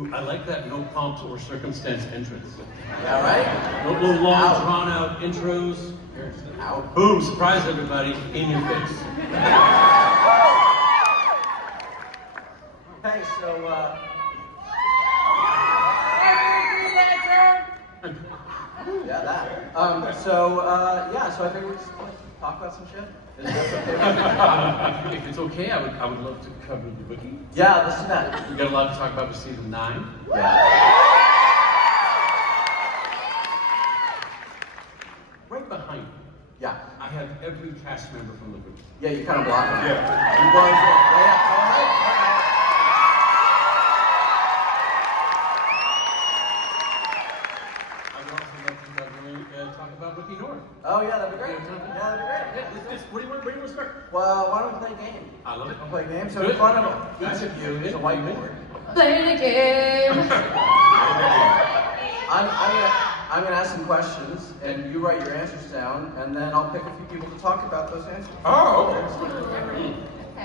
Ooh, I like that no pomp or circumstance entrance. Yeah, right? No long, drawn-out intros. Out. Boom! Surprise everybody in your face. Okay, so yeah, that. So I think we're just gonna talk about some shit. Is this okay? If it's okay, I would love to cover the bookie. Yeah, this is that. We got a lot to talk about with season 9. Yeah. Right behind me, Yeah. I have every cast member from the movie. Yeah, you kind of block them. Yeah. You block them. Yeah. All right. I would also love to talk about Bookie North. Oh yeah, that'd be great. Yeah, that'd be great. What do you want to start? Well, why don't we play a game? I love it. We'll play a game. So Good. in front of each of you is a whiteboard. Play the game. I'm gonna ask some questions, and you write your answers down, and then I'll pick a few people to talk about those answers. Oh,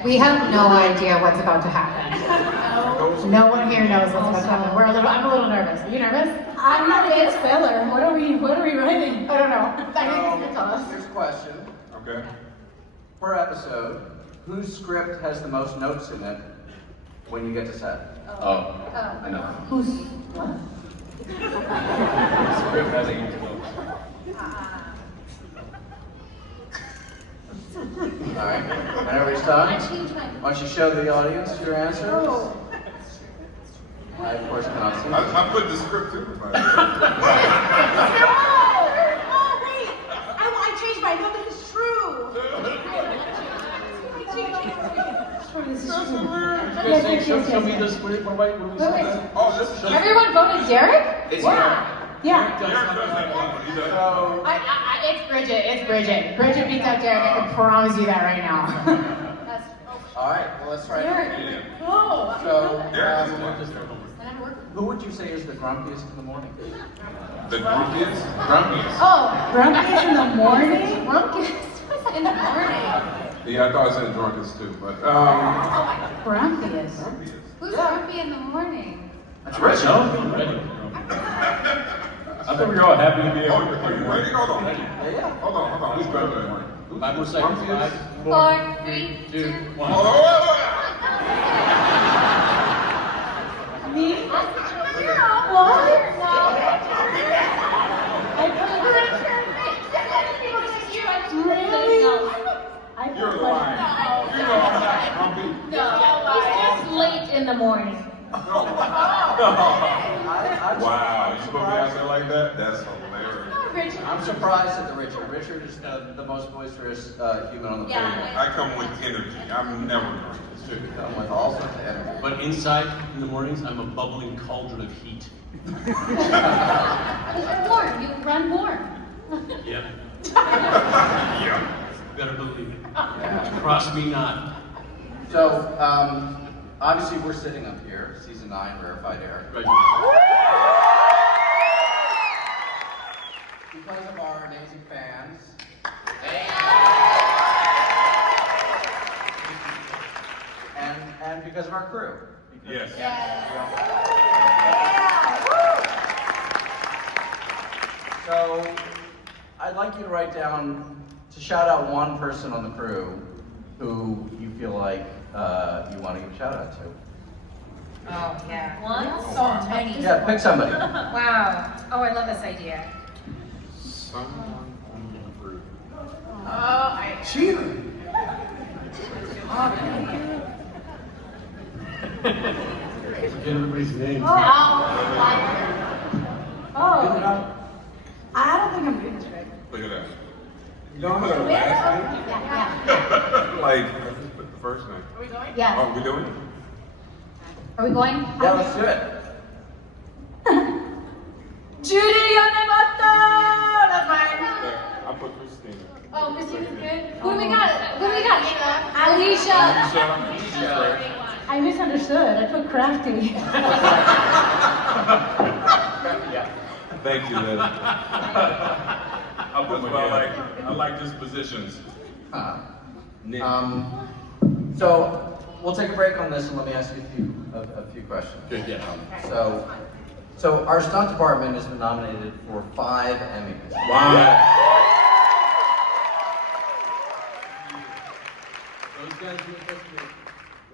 We have no idea what's about to happen. No one here knows what's about to happen. I'm a little nervous. Are you nervous? I'm not a speller. What are we writing? I don't know. I think you can tell us. Here's a question. okay. Per episode, whose script has the most notes in it when you get to set? Oh, I know. Who's what? Script has 8 notes. All right. Whenever it's done, why don't you show the audience your answers? I, of course, cannot see. I put the script too. Oh, wait! I changed my note. That is true. This is true. Show me this. What do we Wait. Oh, this is Everyone voted Derek? Yeah. Derek does that one. He does. So, It's Bridget. It's Bridget. Bridget beats out Derek. I can promise you that right now. all right. Well, let's try it. Oh. So, Derek is the one. who would you say is the grumpiest in the morning? The grumpiest? Grumpiest. Oh, Grumpy in the morning? Rumpus in the morning. Yeah, I thought I said drunkest too, but Grumpiest. grumpiest. Who's grumpy in the morning? That's Ready? I thought we were all happy to be Oh, able are you ready? Hold on. Yeah. Hold on. Who's grumpy in the morning? 5 more seconds. 5, 4, 3, 2, 1. Oh, Me? What? I you're put lying. You know I'm not grumpy. It's just late in the morning. Wow, you put me out there like that? That's hilarious. I'm surprised at the Richard. Richard is the most boisterous human on the planet. I come with energy. I'm never grumpy. Come with all sorts of energy. But inside, in the mornings, I'm a bubbling cauldron of heat. You're warm. You run warm. Yep. Yeah. Better believe it. Yeah. Cross me not. So, obviously, we're sitting up here, season 9, rarefied air. Right. Because of our amazing fans. And because of our crew. Because Yes. So, I'd like you to write down, to shout out one person on the crew who you feel like you want to give a shout out to. Oh, yeah. One? So many. Yeah, pick somebody. Wow. Oh, I love this idea. Someone on the group. Cheater. Forget everybody's names. Oh, I don't think I'm doing this right. Look at that. You don't put a last name? Like, the first name. Are we going? Yeah. Oh, we doing it? Are we going? Yeah, let's do it. Judy Yonemata! That's mine. I put Christina. Oh, Christina's good. Who do we got? Who do we got? Alicia. I misunderstood. I put crafty. Yeah. Thank you, Liz. I like dispositions. So we'll take a break on this and let me ask you a few a few questions. Good, yeah. So our stunt department has been nominated for 5 Emmys. Wow. Those guys make us look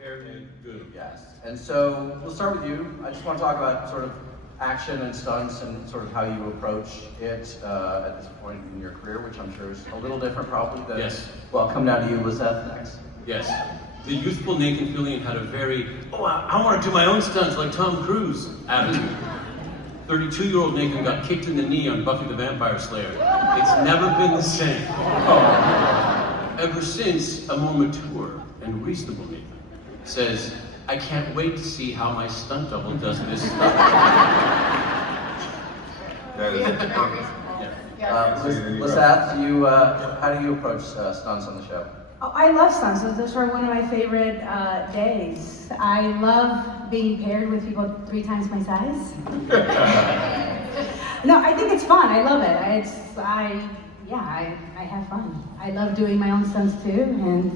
very good. Yes. And so we'll start with you. I just want to talk about sort of action and stunts and sort of how you approach it at this point in your career, which I'm sure is a little different probably than. Yes. Well, come down to you, Lisette, next. Yes. The youthful Nathan Fillion had a very, I want to do my own stunts like Tom Cruise attitude. 32-year-old Nathan got kicked in the knee on Buffy the Vampire Slayer. It's never been the same. Ever since, a more mature and reasonable Nathan says, I can't wait to see how my stunt double does this stuff. That is perfect. Lisette, how do you approach stunts on the show? Oh, I love stunts. Those are one of my favorite days. I love being paired with people 3 times my size. No, I think it's fun. I love it. I have fun. I love doing my own stunts too, and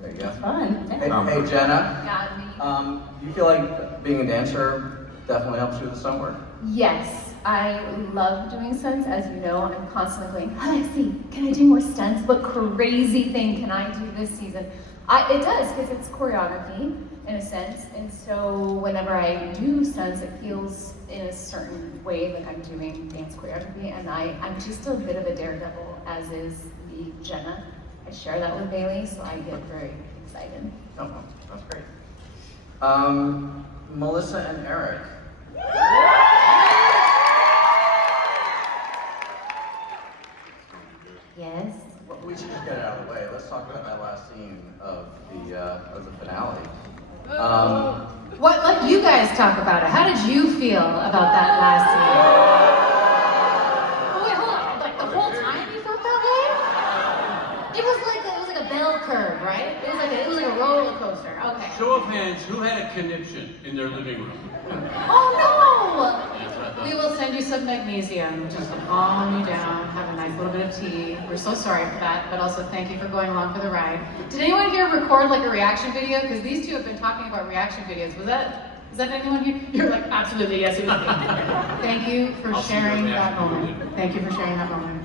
There you go. it's fun. Hey Jenna, Yeah, me. you feel like being a dancer definitely helps you with the stunt work? Yes, I love doing stunts. As you know, I'm constantly going, Alexi, can I do more stunts? What crazy thing can I do this season? It does, because it's choreography in a sense. And so whenever I do stunts, it feels in a certain way like I'm doing dance choreography. And I'm just a bit of a daredevil, as is the Jenna. I share that with Bailey, so I get very excited. Oh, that's great. Melissa and Eric. Yes. Well, we should just get it out of the way. Let's talk about that last scene of the finale. What? Let you guys talk about it. How did you feel about that last scene? Oh wait, hold on. Like the whole time you felt that way? It was like a bell curve, right? It was like a roller coaster. Okay. Show of hands, who had a conniption in their living room? Oh That's what I no! thought. We will send you some magnesium just to calm you down. Have a nice little bit of tea. We're so sorry for that, but also thank you for going along for the ride. Did anyone here record like a reaction video? Because these two have been talking about reaction videos. Is that anyone here? You're like, absolutely, yes, it was me. Thank you for I'll see your sharing reaction that moment. video. Thank you for sharing that moment.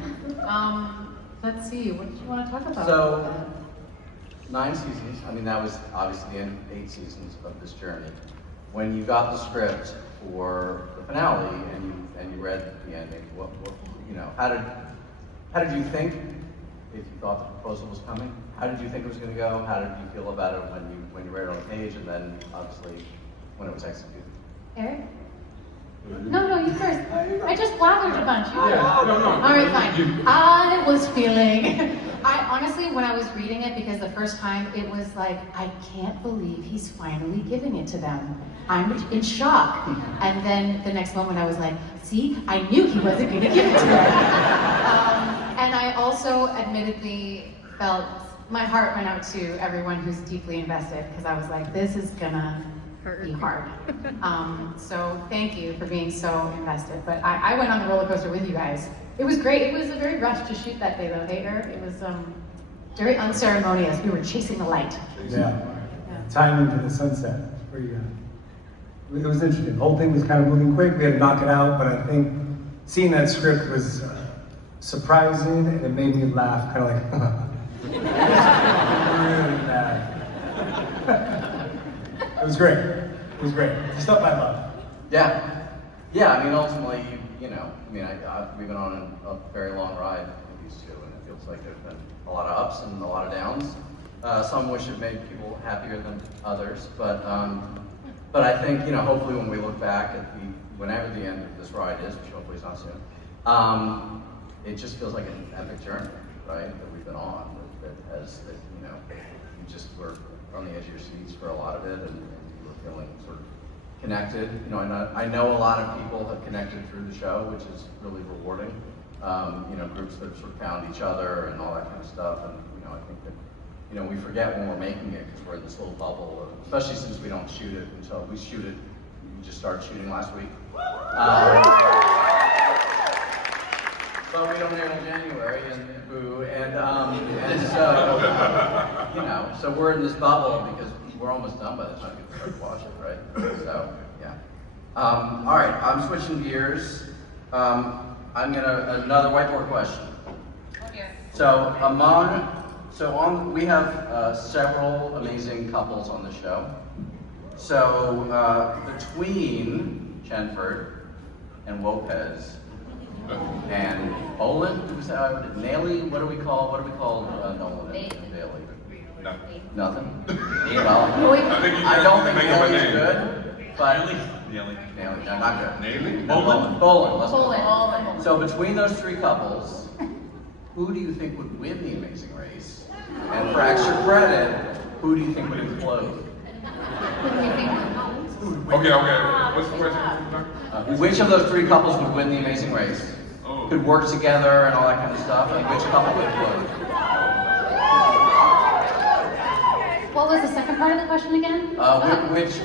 Let's see, what did you want to talk about? So, 9 seasons. I mean, that was obviously the end of 8 seasons of this journey. When you got the script for the finale and you read the ending, what how did you think? If you thought the proposal was coming, how did you think it was going to go? How did you feel about it when you read it on the page, and then obviously when it was executed? Eric? No, you first. I just blathered a bunch. You go. No. All right, fine. I was feeling. I honestly, when I was reading it, because the first time it was like, I can't believe he's finally giving it to them. I'm in shock. And then the next moment I was like, see, I knew he wasn't going to give it to them. And I also admittedly felt my heart went out to everyone who's deeply invested, because I was like, this is gonna be hard. So thank you for being so invested. But I went on the roller coaster with you guys. It was great. It was a very rushed to shoot that day though, hey Eric? It was very unceremonious. We were chasing the light. Yeah. Time into the sunset. It was interesting. The whole thing was kind of moving quick. We had to knock it out, but I think seeing that script was surprising, and it made me laugh, kind of like, really bad. It was great. It was great. The stuff I love. Yeah. I mean, ultimately, we've been on a very long ride with these two, and it feels like there's been a lot of ups and a lot of downs. Some which have made people happier than others, but I think hopefully when we look back at whenever the end of this ride is, which hopefully is not soon, it just feels like an epic journey, right? That we've been on. You just were on the edge of your seats for a lot of it, and you were feeling sort of connected. I know a lot of people have connected through the show, which is really rewarding. Groups that have sort of found each other and all that kind of stuff. And I think that we forget when we're making it because we're in this little bubble, especially since we don't shoot it until we shoot it. We just started shooting last week. But we don't air till January, and so so we're in this bubble because we're almost done by the time you start to watch it, right? So, yeah. All right, I'm switching gears. Another whiteboard question. So we have several amazing couples on the show. So between Chenford and Lopez and Olin, Naley, what do we call Nolan and Bailey? Nothing. Well, I don't think Naley's good, but Naley, no, not good. Bolin. Let's go. So between those three couples, who do you think would win the Amazing Race? And for extra credit, who do you think would implode? Okay. What's the question? Which of those three couples would win the Amazing Race? Oh. Could work together and all that kind of stuff, and which couple would implode? What was the second part of the question again?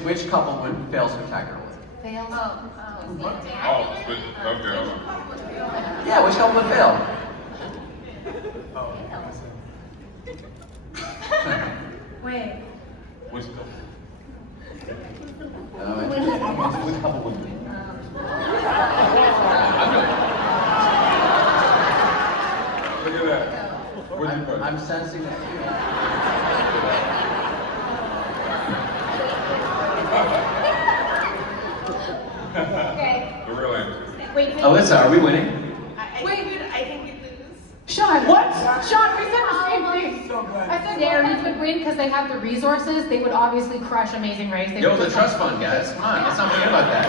Which couple would fail spectacularly? Fails. Okay. Yeah, which couple would fail? Wait. Which couple? Which couple would be? Look at that. What'd you put? I'm sensing that. Okay. The real answer. Wait, Alyssa, are we winning? I think we lose. Sean, what? Sean, we said the same thing. I said Aries would win because they have the resources. They would obviously crush Amazing Race. They Yo, would the just trust fund, guys. Come on, let's not forget about that.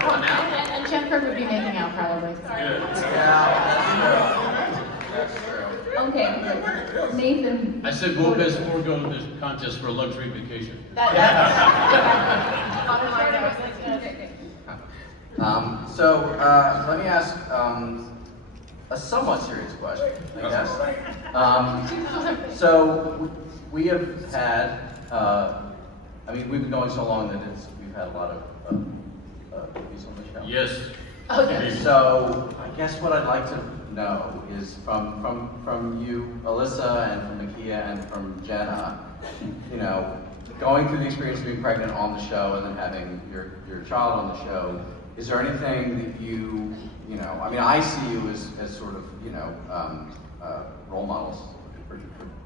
Come on now. And Jennifer would be making out probably. That's true. Okay, Nathan. I said Lopez forego this contest for a luxury vacation. That's Let me ask a somewhat serious question, I guess. So we have had, we've been going so long that we've had a lot of movies on the show. Yes. Okay, so I guess what I'd like to know is from you, Alyssa, and from Nakia, and from Jenna, going through the experience of being pregnant on the show and then having your child on the show, is there anything that I see you as sort of, role models for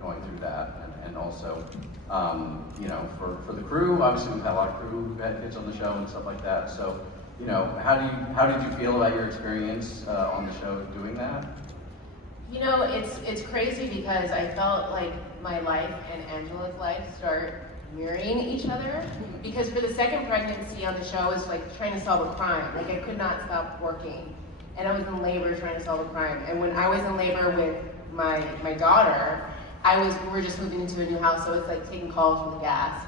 going through that, and also, for the crew, obviously we've had a lot of crew who've had kids on the show and stuff like that, so, how did you feel about your experience on the show doing that? It's crazy because I felt like my life and Angela's life start mirroring each other. Because for the second pregnancy on the show, I was like trying to solve a crime. Like I could not stop working. And I was in labor trying to solve a crime. And when I was in labor with my daughter, we were just moving into a new house, so it's like taking calls from the gas,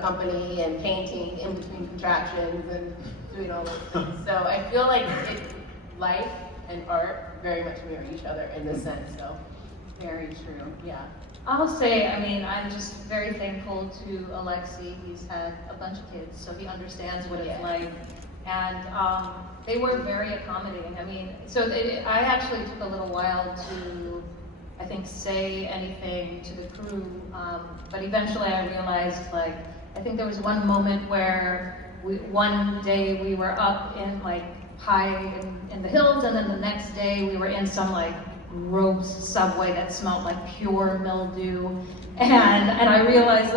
company and painting in between contractions and doing all those things. So I feel like life and art very much mirror each other in this sense, so very true, yeah. I'll say, I'm just very thankful to Alexi. He's had a bunch of kids, so he understands what it's like. And they were very accommodating. I actually took a little while to, I think, say anything to the crew, but eventually I realized, I think there was one moment where one day we were up in high in the hills, and then the next day we were in some gross subway that smelled like pure mildew, and I realized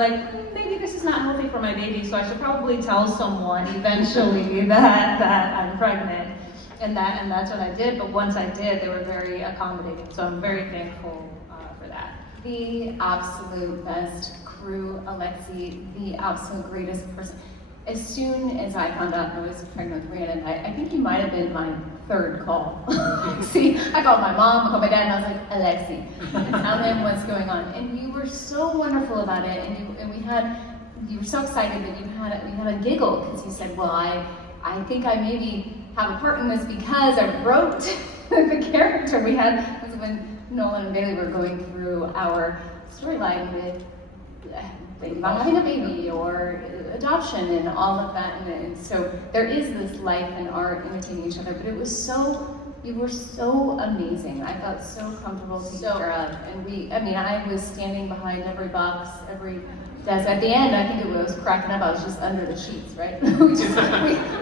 maybe this is not healthy for my baby, so I should probably tell someone eventually that I'm pregnant, and that's what I did. But once I did, they were very accommodating, so I'm very thankful for that. The absolute best crew, Alexi, the absolute greatest person. As soon as I found out I was pregnant with Brandon, I think he might have been my third call. See, I called my mom, I called my dad, and I was like, Alexi, tell him what's going on. And you were so wonderful about it, and you were so excited that we had a giggle, because you said, well, I think I maybe have a part in this because I wrote the character we had. Was when Nolan and Bailey were going through our storyline with about having a baby or adoption and all of that, and so there is this life and art imitating each other, but you were so amazing. I felt so comfortable taking care of, and I was standing behind every box, every Des, at the end, I think it was cracking up. I was just under the sheets, right?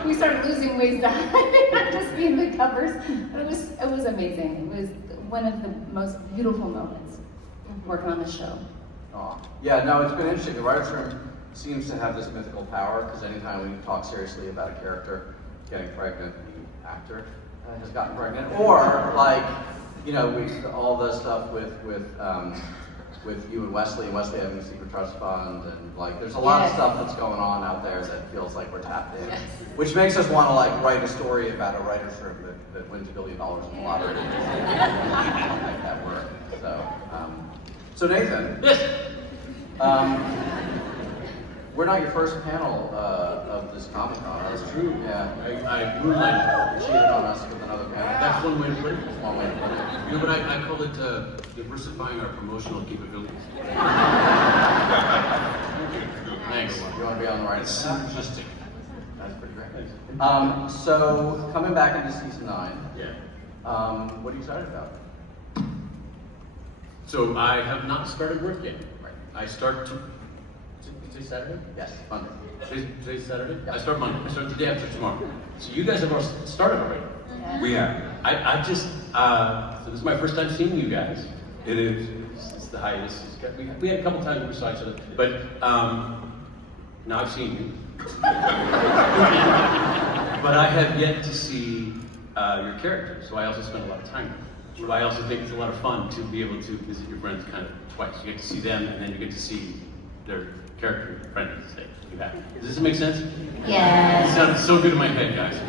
we started losing ways to hide, not just be in the covers. But it was amazing. It was one of the most beautiful moments working on the show. Aw. Yeah, no, it's been interesting. The writer's room seems to have this mythical power, because anytime we talk seriously about a character getting pregnant, the actor has gotten pregnant. Or, like, you know, all the stuff with you and Wesley having a secret trust fund, and like, there's a lot of stuff that's going on out there that feels like we're tapped in, which makes us want to like write a story about a writer's room that wins $1 billion in the lottery. Make that work. So Nathan, we're not your first panel of this Comic-Con. That's true. Yeah. I moonlighted. Cheated on us with another panel. That's one way to put it. That's one way to put it. You know, but I call it diversifying our promotional capabilities. Thanks. You want to be on the right It's side? synergistic. That's pretty great. So coming back into season 9, what are you excited about? So I have not started work yet. Right. I start to. Is it Saturday? Yes, Monday. Today's Saturday? Yeah. I start Monday. I start the day after tomorrow. So you guys have all started already. Yeah. We have. I just, so this is my first time seeing you guys. It is. It's the hiatus. We had a couple times where we saw each other, but now I've seen you. But I have yet to see your character, so I also spend a lot of time with you. So I also think it's a lot of fun to be able to visit your friends kind of twice. You get to see them, and then you get to see their character friends that you have. Does this make sense? Yes. It sounded so good in my head, guys.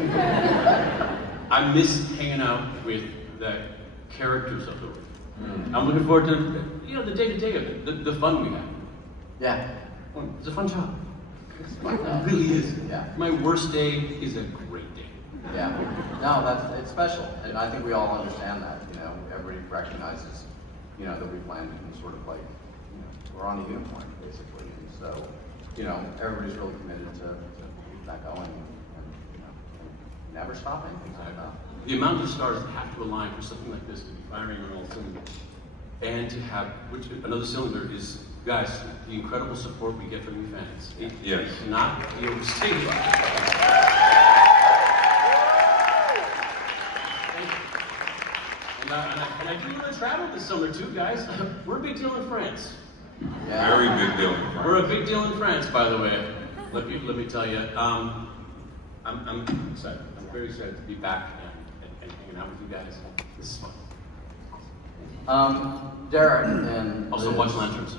I miss hanging out with the characters of the work. I'm looking forward to, you know, the day-to-day of it, the fun we have. Yeah. It's a fun job. It really is. Yeah. My worst day is a great day. Yeah. No, it's special, and I think we all understand that. You know, everybody recognizes, you know, that we've landed in sort of like, you know, we're on a unicorn basically, and so, you know, everybody's really committed to keep that going, and you know, and never stopping. The amount of stars that have to align for something like this to be firing on all cylinders, and to have, which another cylinder is, guys, the incredible support we get from you fans. It Yes. cannot be overstated. And I do want to travel this summer too, guys. We're a big deal in France. Yeah. Very big deal. We're a big deal in France, by the way. Let me tell you. I'm excited. I'm very excited to be back and hanging out with you guys. This is fun. Derek and Also, Liz. watch Lanterns.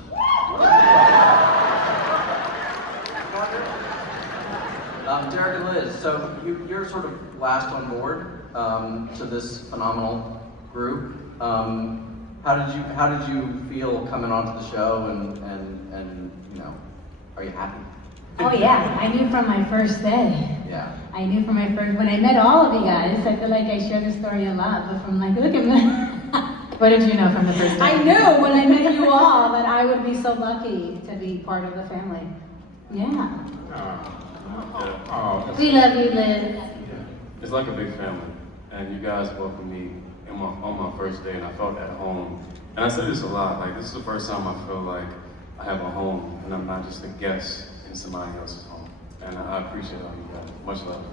Derek and Liz, so you're sort of last on board to this phenomenal group. How did you feel coming onto the show, and you know, are you happy? Oh yeah, I knew from my first day. Yeah. I knew from my first, when I met all of you guys, I feel like I share the story a lot, but from like, look at me. What did you know from the first day? I knew when I met you all that I would be so lucky to be part of the family. Yeah. Oh, We love you, Liz. It's like a big family, and you guys welcomed me on my first day, and I felt at home. And I say this a lot, like this is the first time I feel like I have a home, and I'm not just a guest in somebody else's home. And I appreciate all you guys. Much love.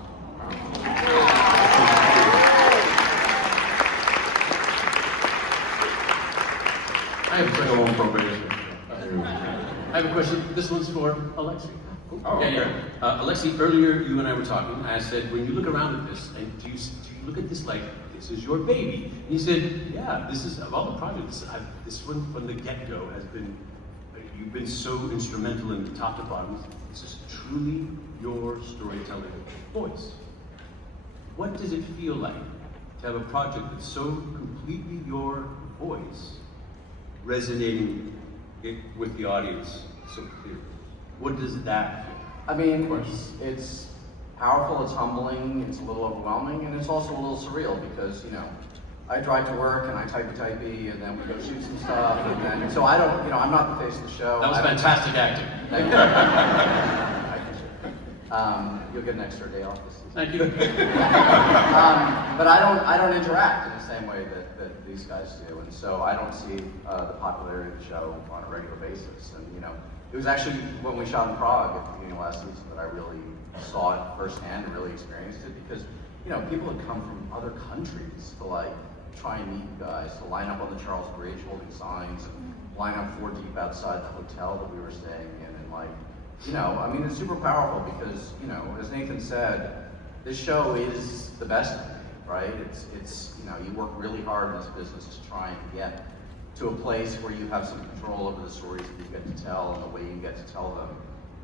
I have a question. Go on probation. I have a question. This one's for Alexi. Oh, okay. Alexi, earlier you and I were talking. I said, when you look around at this, and do you look at this like this is your baby? And you said, yeah, this is of all the projects. This one from the get-go has been. You've been so instrumental in top to bottom. This is truly your storytelling voice. What does it feel like to have a project that's so completely your voice, resonating with the audience so clearly? What does that feel? I mean, it's powerful, it's humbling, it's a little overwhelming, and it's also a little surreal because, you know, I drive to work and I typey, and then we go shoot some stuff, and then, so I don't, you know, I'm not the face of the show. That was fantastic acting. Thank you. You'll get an extra day off this season. Thank you. But I don't interact in the same way that these guys do, and so I don't see the popularity of the show on a regular basis. And you know, it was actually when we shot in Prague at the beginning of last season that I really saw it firsthand and really experienced it, because people had come from other countries to like try and meet you guys, to line up on the Charles Bridge holding signs, and line up 4 deep outside the hotel that we were staying in, and like, I mean, it's super powerful because, as Nathan said, this show is the best thing, right? It's you work really hard in this business to try and get to a place where you have some control over the stories that you get to tell and the way you get to tell them.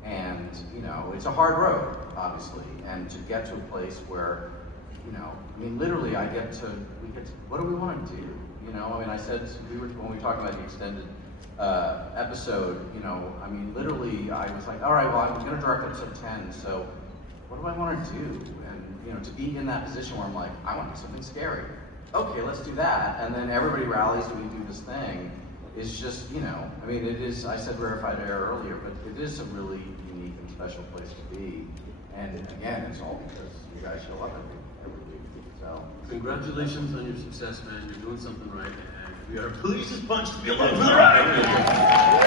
And, it's a hard road, obviously, and to get to a place where, I mean, literally we get to, what do we want to do? I mean, I said, when we were talking about the extended episode, I mean, literally, I was like, all right, well, I'm going to direct episode 10, so what do I want to do? And, to be in that position where I'm like, I want to do something scary. Okay, let's do that. And then everybody rallies and we do this thing. It's just, I mean, it is, I said rarefied air earlier, but it is a really unique and special place to be. And again, it's all because you guys show up every week. So, congratulations on your success, man. You're doing something right, and we are pleased as punch to be along for the ride.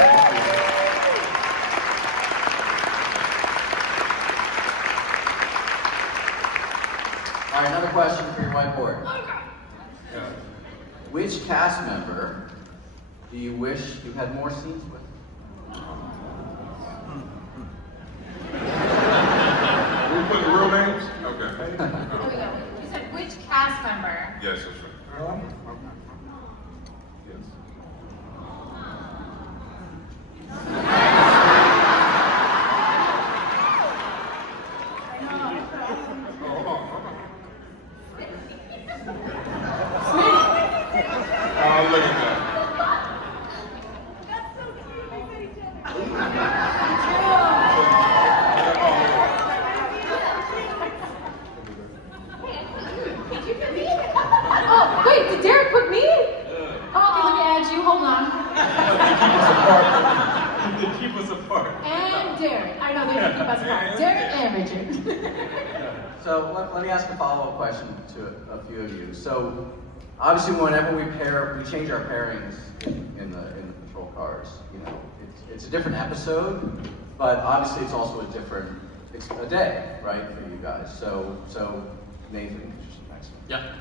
all right, another question for your whiteboard. Which cast member do you wish you had more scenes with? Are we putting real names? Okay. Here we go. You said which cast member? Yes, that's right. Yes. Hold on. Oh, look at that. Oh, wait, did Derek put me? Oh, okay, let me add you. Hold on. They keep us apart. And Derek. I know they keep us apart. Derek and Richard. So let me ask a follow-up question to a few of you. So obviously, whenever we change our pairings in the patrol cars. It's a different episode, but obviously it's also it's a day, right, for you guys. So Nathan, next one. Yeah.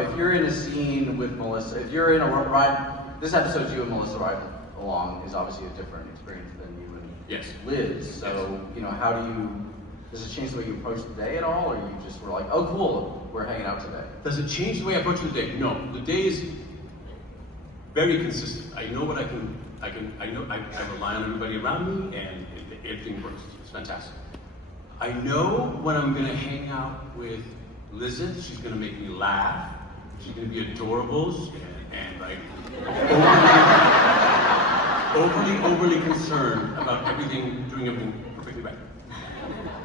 If you're in a scene with Melissa, if you're in a ride, this episode you and Melissa ride along is obviously a different experience than you and Liz. So does it change the way you approach the day at all, or you just were like, oh cool, we're hanging out today? Does it change the way I approach the day? No, the day is very consistent. I know what I rely on everybody around me, and everything works. It's fantastic. I know when I'm gonna hang out with Lizette, she's gonna make me laugh. She's gonna be adorable and like overly concerned about doing everything perfectly right.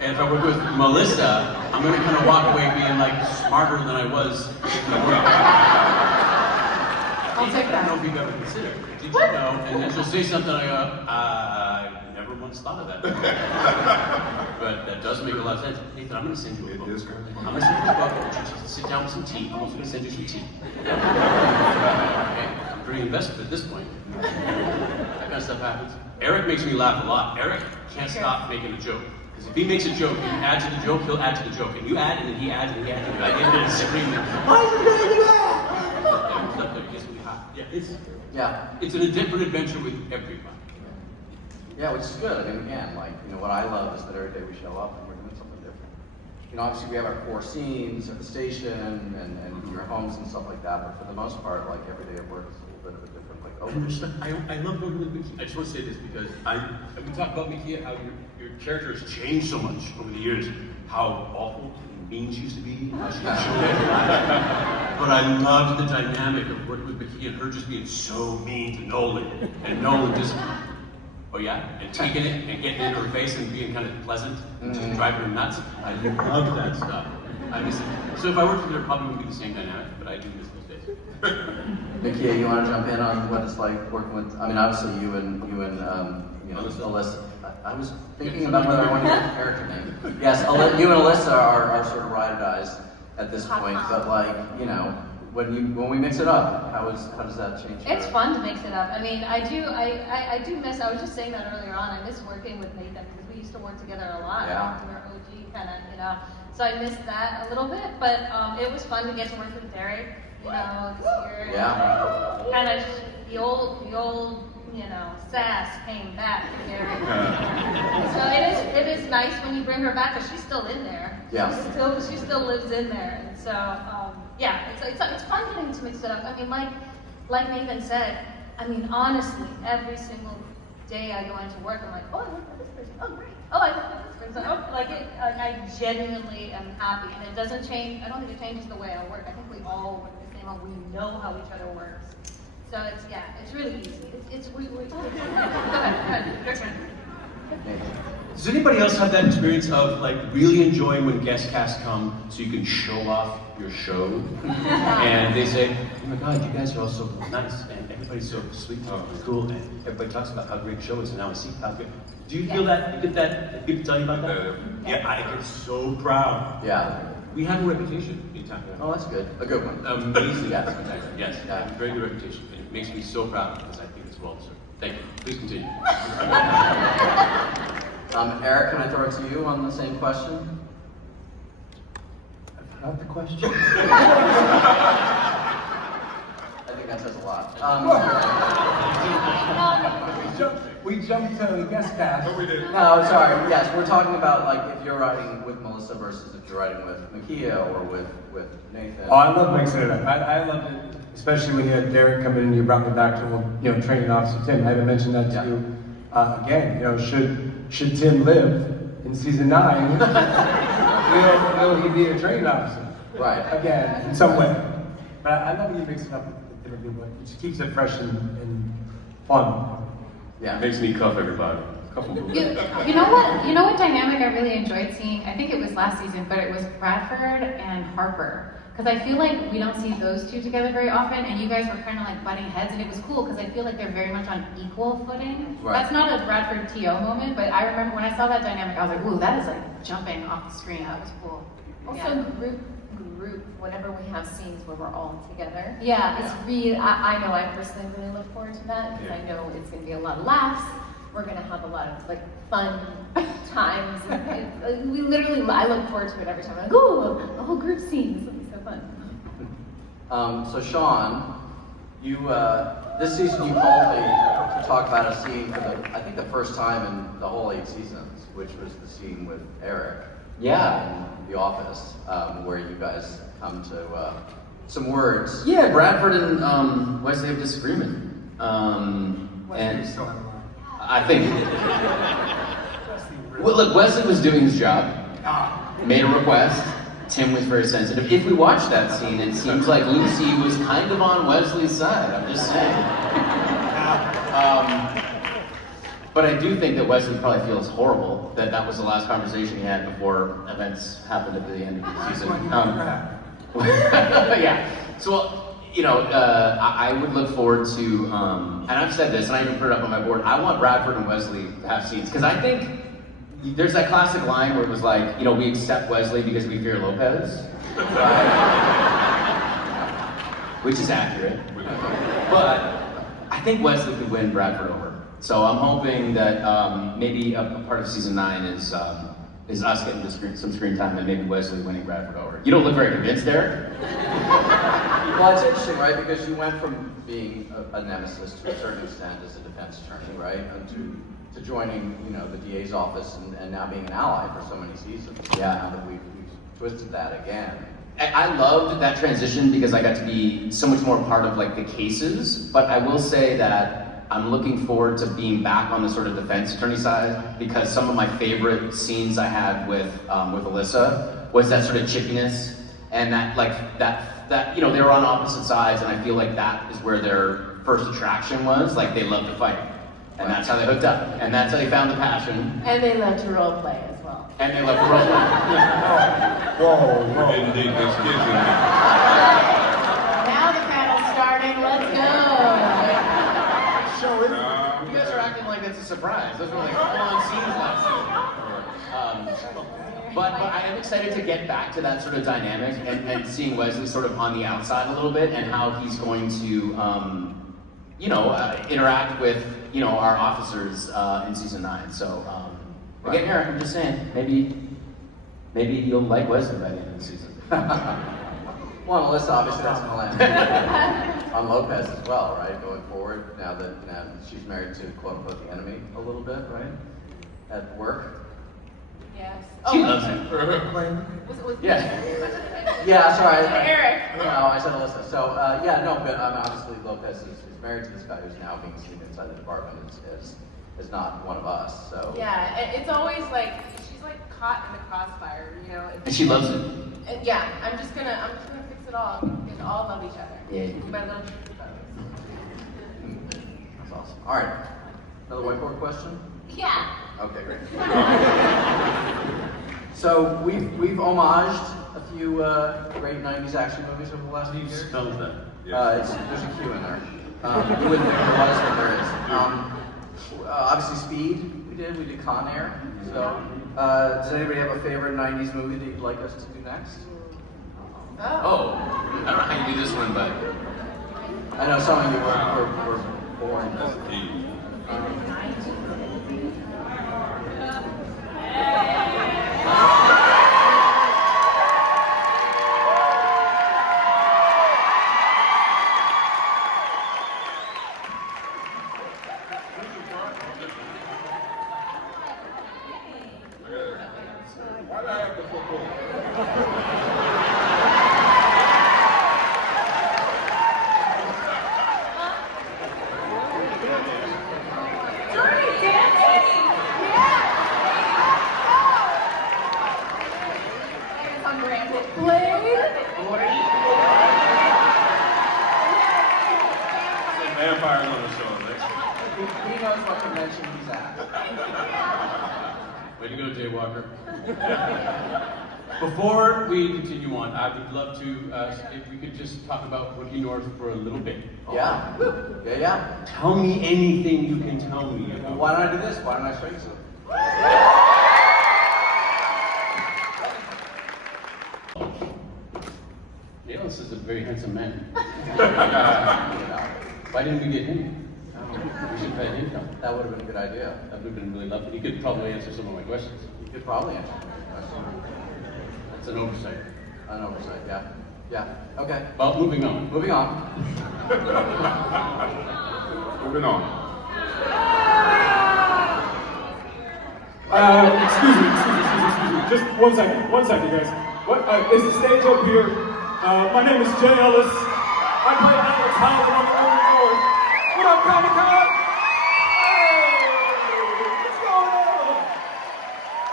And if I work with Melissa, I'm gonna kind of walk away being like smarter than I was in the work. I'll take that. I don't know if you've ever considered. Did you know? And then she'll say something, I go, I never once thought of that. But that does make a lot of sense. Nathan, I'm gonna send you a book. I'm gonna send you a book. I want you to sit down with some tea. I'm also gonna send you some tea. Okay? I'm pretty invested at this point. That kind of stuff happens. Eric makes me laugh a lot. Eric can't stop making a joke. Because if he makes a joke, you add to the joke, he'll add to the joke. And you add, and then he adds, and he adds, and I get there screaming, why is he doing that? Stuff that gets me hot. It's a different adventure with everybody. Yeah, which is good. And again, what I love is that every day we show up and we're doing something different. Obviously we have our core scenes at the station and your homes and stuff like that, but for the most part, every day at work is a little bit of a different, I love working with Mickey. I just want to say this because we talk about Mickey, how your character has changed so much over the years, how awful and mean she used to be, how she showed it. But I loved the dynamic of working with Mickey and her just being so mean to Nolan, and Nolan just, and taking it and getting into her face and being kind of pleasant and just driving her nuts. I love that stuff. I miss it. So if I worked with her, it probably wouldn't be the same dynamic, but I do miss those days. Mickey, you want to jump in on what it's like working with? I mean, obviously you and Alyssa. I was thinking about whether I want to hear the character name. Yes, you and Alyssa are sort of ride or dies at this point, but when we mix it up, how does that change? It's fun to mix it up. I mean, I do miss, I was just saying that earlier on, I miss working with Nathan because we used to work together a lot. Yeah. We were OG kind of, you know, so I missed that a little bit, but it was fun to get to work with Derek, you know, this year. Yeah. Kind of the old, you know, sass came back for Derek. So it is nice when you bring her back, because she's still in there. Yeah. She still lives in there, and so yeah, it's fun getting to mix it up. I mean, like Nathan said, I mean, honestly, every single day I go into work, I'm like, oh, I work with this person. Oh, great. Oh, I work with this person. Oh, I genuinely am happy, and it doesn't change. I don't think it changes the way I work. I think we all work the same way. We know how each other works. So it's really easy. Go ahead, your turn. Does anybody else have that experience of like really enjoying when guest casts come so you can show off your show? And they say, oh my God, you guys are all so nice and everybody's so sweet and cool and everybody talks about how great the show is and now I see how good. Do you feel that? You get that? People tell you about that? Yeah, I get so proud. Yeah. We have a reputation in town. Oh, that's good. A good one. Amazing. Yes, yeah, very good reputation. And it makes me so proud because I think it's well deserved. Thank you. Please continue. Eric, can I throw it to you on the same question? I forgot the question. I think that says a lot. We jumped to guest cast. No, we didn't. No, sorry. Yes, we're talking about like if you're writing with Melissa versus if you're writing with Makia or with Nathan. Oh, I love mixing it up. I loved it, especially when you had Derek come in and you brought me back to training officer Tim. I haven't mentioned that to you. Again, you know, should Tim live in season 9, will he be a training officer? Right. Again, in some way. But I love when you mix it up with different people. It just keeps it fresh and fun. Yeah. It makes me cuff everybody. You know what dynamic I really enjoyed seeing? I think it was last season, but it was Bradford and Harper. Because I feel like we don't see those two together very often, and you guys were kind of like butting heads, and it was cool because I feel like they're very much on equal footing. Right. That's not a Bradford T.O. moment, but I remember when I saw that dynamic, I was like, ooh, that is like jumping off the screen. That was cool. Also, group, whenever we have scenes where we're all together. Yeah. It's really, I know I personally really look forward to that because I know it's going to be a lot of laughs. We're going to have a lot of like fun times. And we literally, I look forward to it every time. I'm like, ooh, a whole group scene. This will be so fun. So Sean, you this season you called me to talk about a scene for I think the first time in the whole 8 seasons, which was the scene with Eric. Yeah. In The Office, where you guys come to some words. Yeah, Bradford and Wesley have disagreement. And still have a lot. I think, well, look, Wesley was doing his job, made a request. Tim was very sensitive. If we watch that scene, it seems like Lucy was kind of on Wesley's side. I'm just saying. But I do think that Wesley probably feels horrible that that was the last conversation he had before events happened at the end of the season. Yeah. So, you know, I would look forward to, and I've said this, and I even put it up on my board, I want Bradford and Wesley to have scenes, because I think there's that classic line where it was like, you know, we accept Wesley because we fear Lopez. Which is accurate. But I think Wesley could win Bradford over. So I'm hoping that maybe a part of season 9 is us getting some screen time and maybe Wesley winning Bradford over. You don't look very convinced, Derek. Well, it's interesting, right? Because you went from being a nemesis to a certain extent as a defense attorney, right? And to joining, you know, the DA's office and now being an ally for so many seasons. Yeah. Now that we've twisted that again. I loved that transition because I got to be so much more part of like the cases, but I will say that I'm looking forward to being back on the sort of defense attorney side, because some of my favorite scenes I had with Alyssa was that sort of chippiness and that you know, they were on opposite sides, and I feel like that is where their first attraction was. Like, they loved to fight, and that's how they hooked up, and that's how they found the passion. And they love to role play as well. And they loved to role play. Whoa. Didn't dig this kids in there. Now the panel's starting. Let's go. You guys are acting like it's a surprise. Those were like full-on scenes last season. But I am excited to get back to that sort of dynamic and seeing Wesley sort of on the outside a little bit and how he's going to, interact with, our officers in season 9. So, again, Eric, I'm just saying, maybe you'll like Wesley by the end of the season. Well, Melissa, obviously that's gonna land on Lopez as well, right? Going forward, now that she's married to quote unquote the enemy a little bit, right? At work. Yes. She loves him. Was Yeah. Yeah, sorry. Eric. No, I said Alyssa. So, but obviously Lopez is married to this guy who's now being seen inside the department is not one of us, so. Yeah, it's always like, she's like caught in the crossfire, And she loves it. And yeah, I'm just gonna fix it all. We can all love each other. Yeah. My little brothers. That's awesome. All right. Another whiteboard question? Yeah. Okay, great. So we've homaged a few great 90s action movies over the last few years. Spells that. There's a Q in there. You wouldn't think there was, but there is. Obviously Speed, we did Con Air. So does anybody have a favorite 90s movie that you'd like us to do next? Oh, I don't know how you do this one, but I know some of you were born. That's deep. Why do I have to football? Vampires on the show next. He knows what convention he's at. Way to go, Jay Walker. Before we continue on, I would love to, if we could just talk about Rookie North for a little bit. Yeah. Yeah. Tell me anything you can tell me about. Why don't I do this? Why don't I show you something? Bayless is a very handsome man. Why didn't we get him? We should have had him come. That would have been a good idea. That would have been really lovely. He could probably answer some of my questions. You could probably answer my question. That's an oversight. An oversight, yeah. Yeah, okay. Well, moving on. Moving on. Moving on. Excuse me. Just 1 second. 1 second, guys. What is the stage up here? My name is Jay Ellis. I play Alex Howard on the Rookie North. What up, Comic-Con? Hey! What's going on?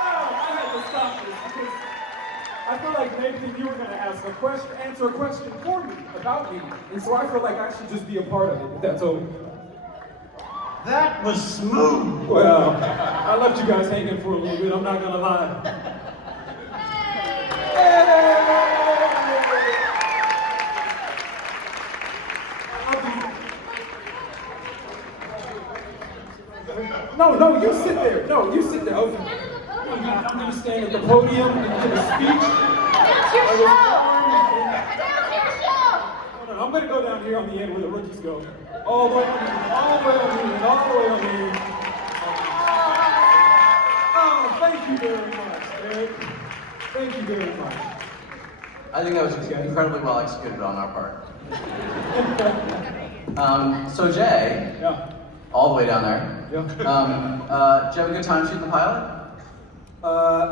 I had to stop this because I feel like maybe you were going to answer a question for me, about me. And so I feel like I should just be a part of it, if that's okay. That was smooth. Well, I left you guys hanging for a little bit, I'm not gonna lie. No, you sit there. No, you sit there. Okay. I'm gonna stand at the podium and give a speech. That's your show! No, I'm gonna go down here on the end where the rookies go. All the way on the end, all the way on the end, all the way on the end. Oh, thank you very much, Eric. Thank you very much. I think that was incredibly well executed on our part. So Jay, Yeah. all the way down there. Yeah. Did you have a good time shooting the pilot?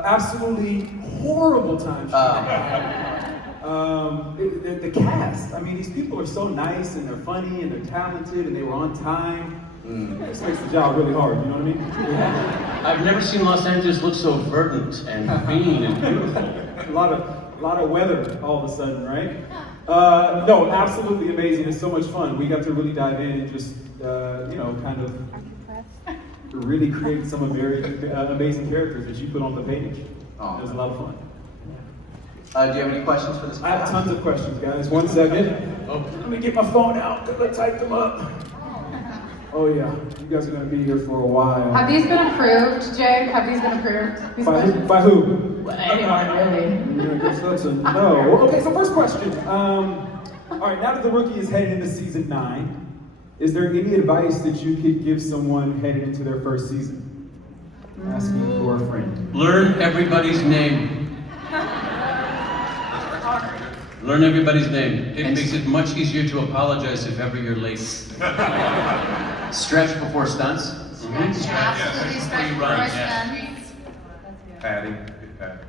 Absolutely horrible time. The cast. I mean, these people are so nice and they're funny and they're talented and they were on time. This makes the job really hard. You know what I mean? Yeah. I've never seen Los Angeles look so verdant and green and beautiful. A lot of weather all of a sudden, right? No, absolutely amazing. It's so much fun. We got to really dive in and just, kind of really create some very amazing characters that you put on the page. Oh. It was a lot of fun. Do you have any questions for this? I have tons of questions, guys. 1 second. Oh. Let me get my phone out because I typed them up. Oh yeah, you guys are gonna be here for a while. Have these been approved, Jay? Have these been approved? These questions? By who? Well, anyone, really. Yeah, I guess that's a no. Okay, so first question. All right, now that the rookie is headed into season 9, is there any advice that you could give someone headed into their first season? Asking for a friend. Learn everybody's name. Learn everybody's name. It makes it much easier to apologize if ever you're late. Stretch before stunts. Absolutely stretch before stunts. Padding, get padding.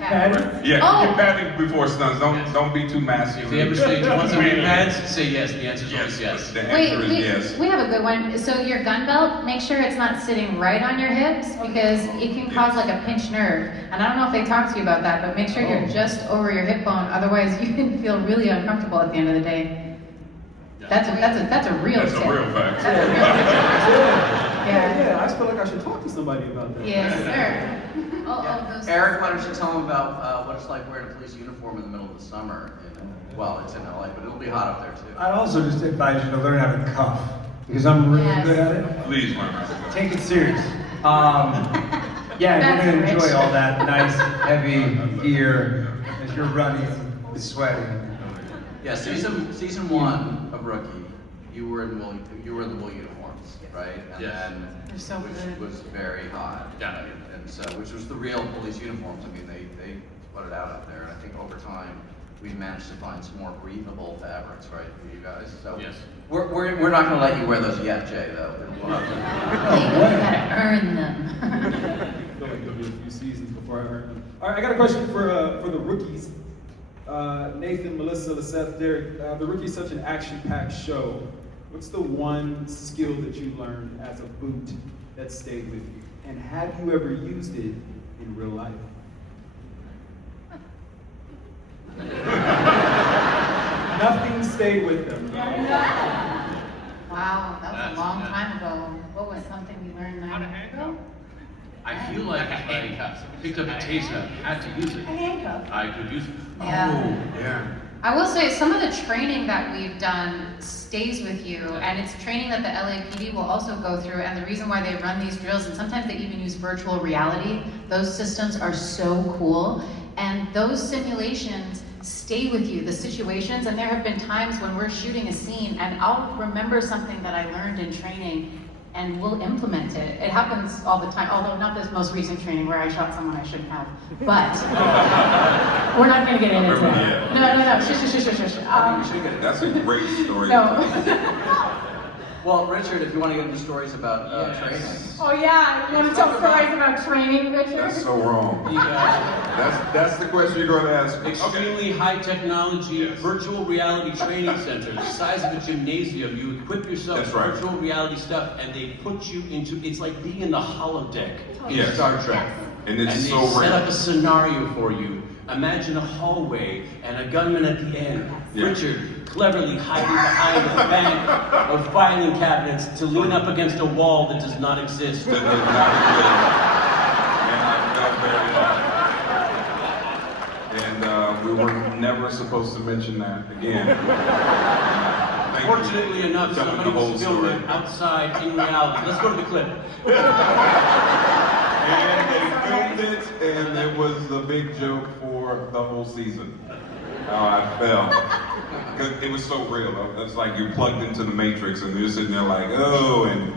Patty? Yeah, Oh. get padding before stunts. Don't be too masculine. If you ever say, do you want some knee pads? Say yes. The answer is always yes. The Wait, answer is yes. we have a good one. So your gun belt, make sure it's not sitting right on your hips because it can cause like a pinched nerve. And I don't know if they talked to you about that, but make sure you're just over your hip bone. Otherwise, you can feel really uncomfortable at the end of the day. That's a real That's tip. a real fact. That's a real tip. Yeah, I just feel like I should talk to somebody about that. Yes, sir. Eric, why don't you tell them about what it's like wearing a police uniform in the middle of the summer? Well, it's in LA, but it'll be hot up there too. I'd also just advise you to learn how to cuff, because I'm really good at it. Please learn how to. Take it serious. Yeah, you're That's gonna rich. enjoy all that nice, heavy gear as you're running and sweating. Yeah, season 1 of Rookie, you were in the wool uniforms, right? And Yes. then They're so which good. was very hot. Yeah. And so which was the real police uniforms. I mean, they put it out up there, and I think over time we've managed to find some more breathable fabrics, right, for you guys. So Yes. we're not going to let you wear those yet, Jay. Though we'll have to. You gotta earn them. I feel like it'll be a few seasons before I earn them. All right, I got a question for the rookies. Nathan, Melissa, Lisette, Derek. The Rookie is such an action-packed show. What's the one skill that you learned as a boot that stayed with you? And have you ever used it in real life? Nothing stayed with them. Wow, that was a long time ago. What was something we learned that ago? I feel like if I picked up a taser, had to use it. A handcuff. I could use it. Yeah. Oh, yeah. I will say some of the training that we've done stays with you, and it's training that the LAPD will also go through, and the reason why they run these drills, and sometimes they even use virtual reality, those systems are so cool, and those simulations stay with you, the situations, and there have been times when we're shooting a scene, and I'll remember something that I learned in training, and we'll implement it. It happens all the time, although not this most recent training where I shot someone I shouldn't have, but we're not gonna get into that. No, shush. That's a great story. No. Well, Richard, if you want to get into stories about training. Oh yeah, you want to tell stories about training, Richard? That's so wrong. That's the question you're going to ask me. Extremely high technology, virtual reality training center, the size of a gymnasium. You equip yourself with virtual reality stuff, and they put you into, it's like being in the holodeck in Star Trek. And it's they so set real. up a scenario for you. Imagine a hallway and a gunman at the end. Yeah. Richard cleverly hiding behind a bank of filing cabinets to lean up against a wall that does not exist. That does not exist. And I felt very And we were never supposed to mention that again. Thank you. Fortunately enough, Telling somebody the whole was filming story. outside in reality. Let's go to the clip. And they filmed it, and it was the big joke for the whole season. How I felt. Because it was so real. It's like you're plugged into the Matrix, and you're sitting there like, oh, and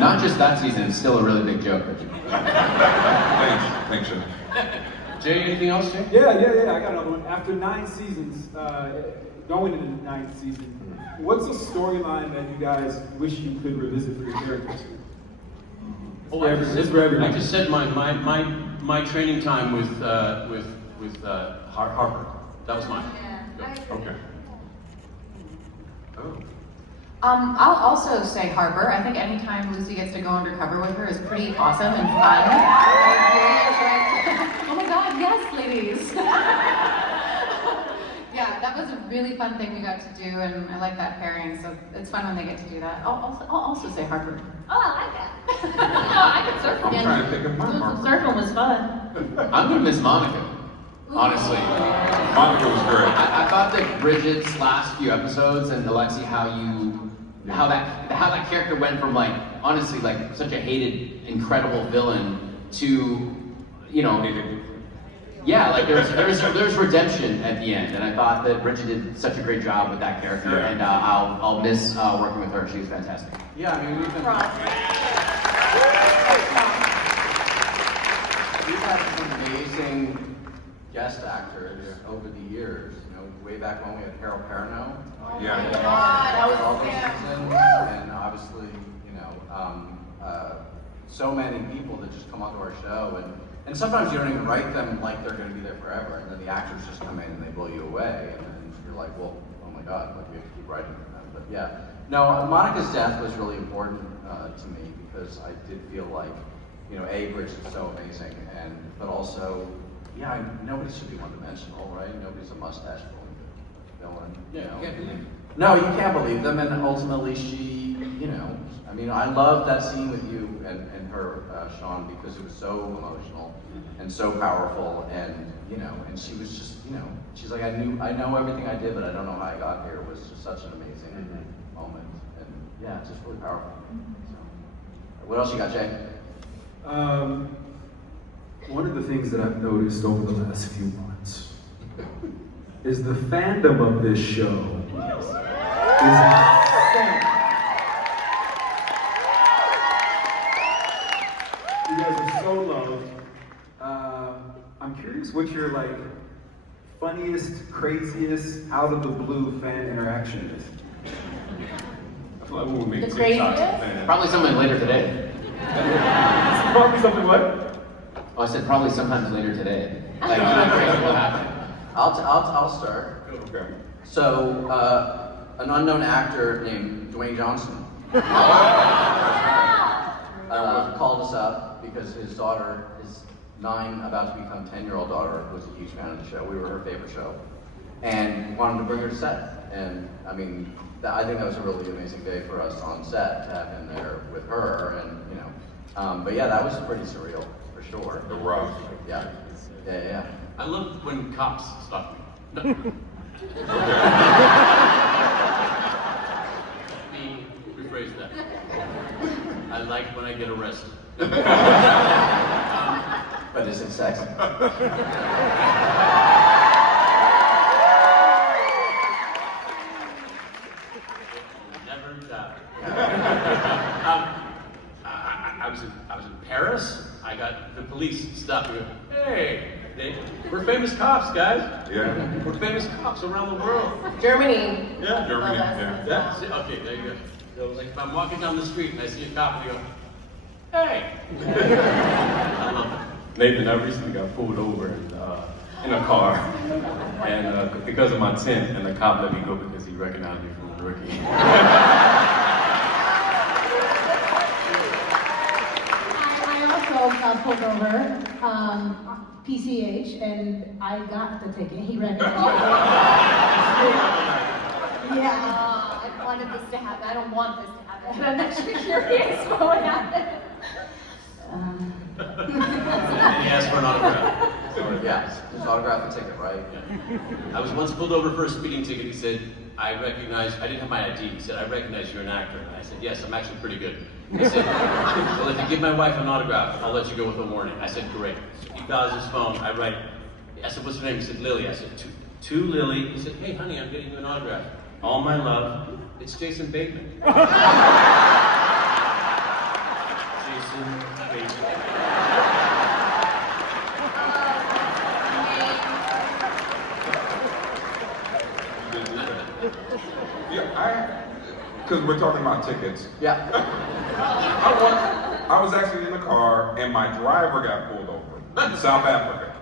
Not just that season, it's still a really big joke. thanks, Sean. Jay, anything else, Jay? Yeah, I got another one. After 9 seasons, going into the 9th season, what's a storyline that you guys wish you could revisit for your characters? It's for everyone. I just said my training time with Harper. That was mine. Okay. Oh. I'll also say Harper. I think anytime Lucy gets to go undercover with her is pretty awesome and fun. Oh my God, yes, ladies. Yeah, that was a really fun thing we got to do, and I like that pairing. So it's fun when they get to do that. I'll also say Harper. Oh, I like that. I could surf I'm again. trying to think of my Harper. Surfing was fun. I'm gonna miss Monica, honestly. Monica was great. I thought that Bridget's last few episodes and Alexi, how you how that character went from like honestly like such a hated, incredible villain to, you know, yeah, like there's redemption at the end, and I thought that Bridget did such a great job with that character, and I'll miss working with her. She was fantastic. Yeah, I mean we've had some amazing guest actors over the years. You know, way back when we had Harold Perrineau. Yeah. That was all those him. seasons, and obviously, you know, so many people that just come onto our show, and sometimes you don't even write them like they're going to be there forever, and then the actors just come in and they blow you away, and then you're like, well, oh my God, like we have to keep writing for them. But yeah, no, Monica's death was really important to me because I did feel like, you know, Bridget is so amazing, but also, yeah, nobody should be one-dimensional, right? Nobody's a mustache villain. Yeah, You know? you can't believe it. No, you can't believe them, and ultimately she, you know, I mean, I love that scene with you and her, Sean, because it was so emotional and so powerful, and you know, and she was just, you know, she's like, I know everything I did, but I don't know how I got here. It was just such an amazing moment, and yeah, it's just really powerful. So, what else you got, Jay? One of the things that I've noticed over the last few months is the fandom of this show is insane. You guys are so loved. I'm curious what your like funniest, craziest, out of the blue fan interaction is. I feel like we would make The TikToks craziest? with fans. Probably something later today. Probably something what? Oh, I said probably sometimes later today. Like, what happened? I'll start. Okay. So, an unknown actor named Dwayne Johnson called us up because his daughter, his 9, about to become 10-year-old daughter, was a huge fan of the show. We were her favorite show, and wanted to bring her to set. And I mean, I think that was a really amazing day for us on set to have him there with her, and you know. But yeah, that was pretty surreal for sure. The rough. Yeah. I love when cops stop me. No. Me, rephrase that. I like when I get arrested. But is it sex? Never die. I was in Paris. I got the police stopped me. Hey, we're famous cops, guys. Yeah. We're famous cops around the world. Germany. Yeah, Germany, Love yeah. that. Yeah. Okay, there you go. So like if I'm walking down the street and I see a cop and I go, hey. I love it. Nathan, I recently got pulled over in a car, and because of my tint, and the cop let me go because he recognized me from the rookie. I also pulled over PCH, and I got the ticket. He recognized me. Yeah. I wanted this to happen. I don't want this to happen. I'm actually curious what would happen. And he asked for an autograph. Yeah, his autograph the ticket, right? Yeah. I was once pulled over for a speeding ticket. He said, I didn't have my ID. He said, I recognize you're an actor. And I said, yes, I'm actually pretty good. He said, well, if you give my wife an autograph, I'll let you go with a warning. I said, great. So he dials his phone. I said, what's your name? He said, Lily. I said, to Lily. He said, hey, honey, I'm getting you an autograph. All my love. It's Jason Bateman. Jason Bateman. Yeah, because we're talking about tickets. Yeah. I was actually in the car and my driver got pulled over in South Africa.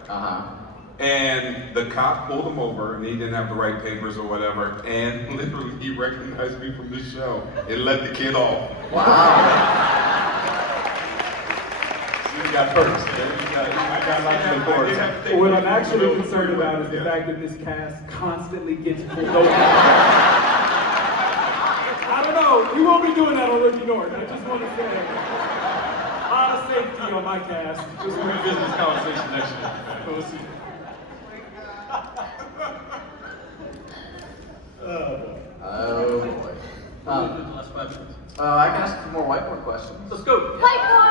And the cop pulled him over and he didn't have the right papers or whatever. And literally he recognized me from the show and let the kid off. Wow. You got first. I got like the board. What I'm actually concerned about is the fact that this cast constantly gets pulled over. I don't know, you won't be doing that on Ricky Norton. I just want to say, a lot of safety on my cast. Just a business conversation next year. We'll see. Oh boy. The last 5 I can ask some more whiteboard questions. Let's go. Whiteboard!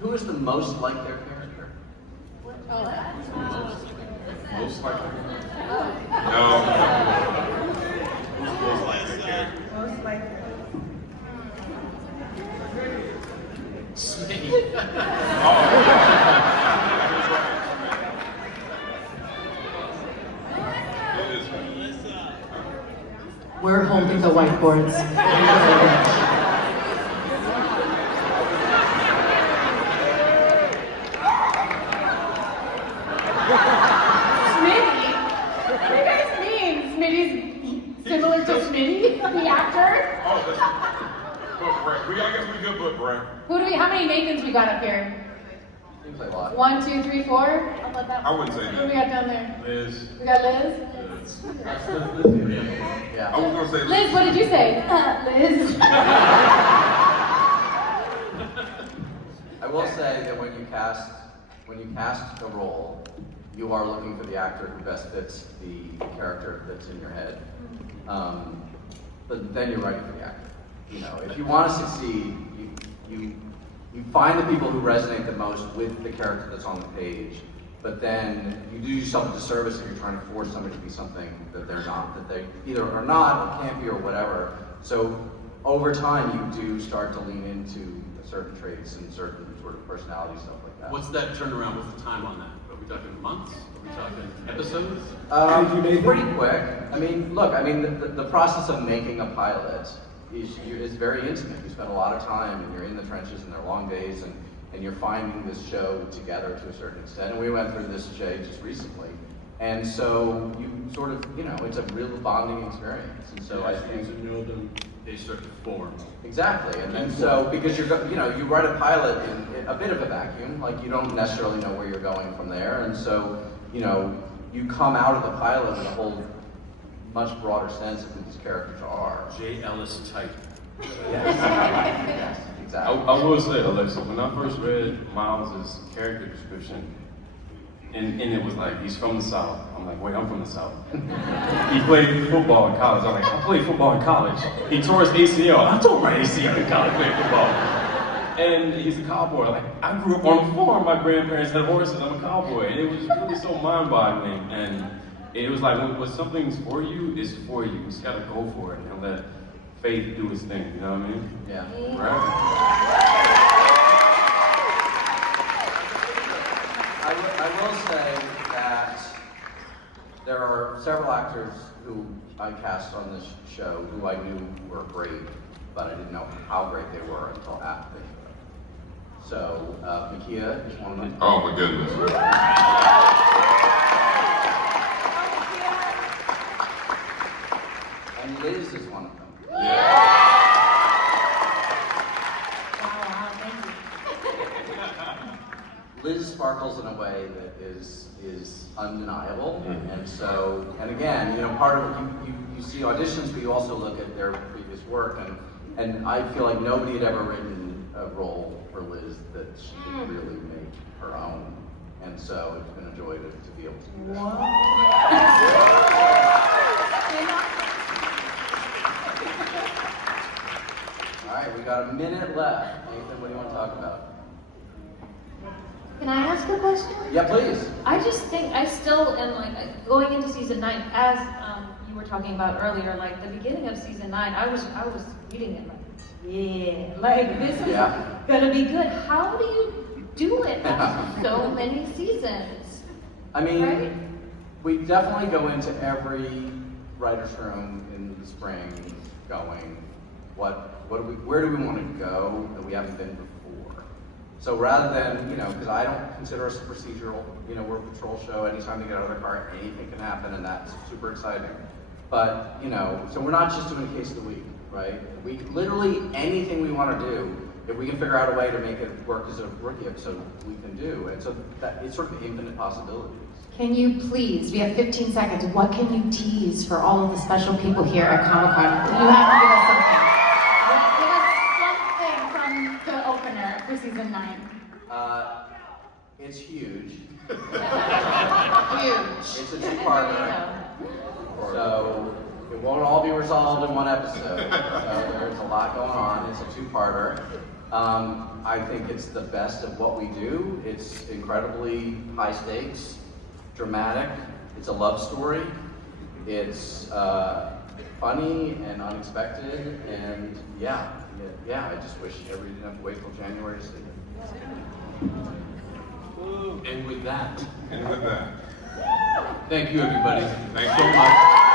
Who is the most like their character? Most likely. No. Who's most like their character? Most like We're holding the whiteboards. Smitty? What do you guys mean? Smitty's similar to Smitty, the actor? Oh, that's book break. I guess we good book break. How many Nathans we got up here? Seems like a lot. 1, 2, 3, 4? I'll let that. I wouldn't say Who that. we got down there? Liz. We got Liz? Yeah. I was gonna say Liz, what did you say? Liz. I will say that when you cast a role, you are looking for the actor who best fits the character that's in your head. But then you're writing for the actor. You know, if you want to succeed, you find the people who resonate the most with the character that's on the page. But then you do yourself a disservice if you're trying to force somebody to be something that they're not, that they either are not or can't be or whatever. So over time, you do start to lean into certain traits and certain sort of personality stuff like that. What's that turnaround? What's the time on that? Are we talking months? Are we talking episodes? Pretty quick. I mean, look, the process of making a pilot is very intimate. You spend a lot of time and you're in the trenches and they're long days and you're finding this show together to a certain extent. And we went through this, Jay, just recently. And so you sort of, it's a real bonding experience. And so I think you know them, they start to form. Exactly, and so because you write a pilot in a bit of a vacuum, like you don't necessarily know where you're going from there, and so you come out of the pilot with a whole much broader sense of who these characters are. J. Ellis type. Yes, yes, exactly. I will say, Alexa, when I first read Miles' character description, and it was like, he's from the South. I'm like, wait, I'm from the South. He played football in college. I'm like, I played football in college. He tore his ACL. I tore my ACL in college playing football. And he's a cowboy. Like, I grew up on a farm. My grandparents had horses. I'm a cowboy. And it was really so mind-boggling. And it was like, when something's for you, it's for you. You just gotta go for it and let faith do its thing. You know what I mean? Yeah. Right? I will say that there are several actors who I cast on this show who I knew were great, but I didn't know how great they were until after the show. So, Makia is one of them. Oh my goodness. And Liz is one of them. Liz sparkles in a way that is undeniable, and so, and again, part of you see auditions, but you also look at their previous work, and I feel like nobody had ever written a role for Liz that she could really make her own, and so it's been a joy to be able to do that. All right, we got a minute left. Nathan, what do you want to talk about? Can I ask a question? Yeah, please. I just think I still am like going into season 9, as you were talking about earlier, like the beginning of season 9, I was reading it like this is gonna be good. How do you do it after so many seasons? I mean, right? we definitely go into every writer's room in the spring going, where do we want to go that we haven't been before? So rather than, because I don't consider us a procedural, we're a patrol show. Anytime you get out of the car, anything can happen, and that's super exciting. But, so we're not just doing a case of the week, right? We literally anything we want to do, if we can figure out a way to make it work as a rookie episode, we can do. And so that it's sort of infinite possibilities. Can you please, we have 15 seconds, what can you tease for all of the special people here at Comic-Con? You have to give us something. Give us something from the opener for season 9. It's huge. Huge. It's a two-parter. So, It won't all be resolved in one episode. So there's a lot going on. It's a two-parter. I think it's the best of what we do. It's incredibly high stakes, dramatic. It's a love story. It's funny and unexpected, and yeah, I just wish everybody didn't have to wait till January to see it. And with that, And with that, thank you everybody thank so you. much.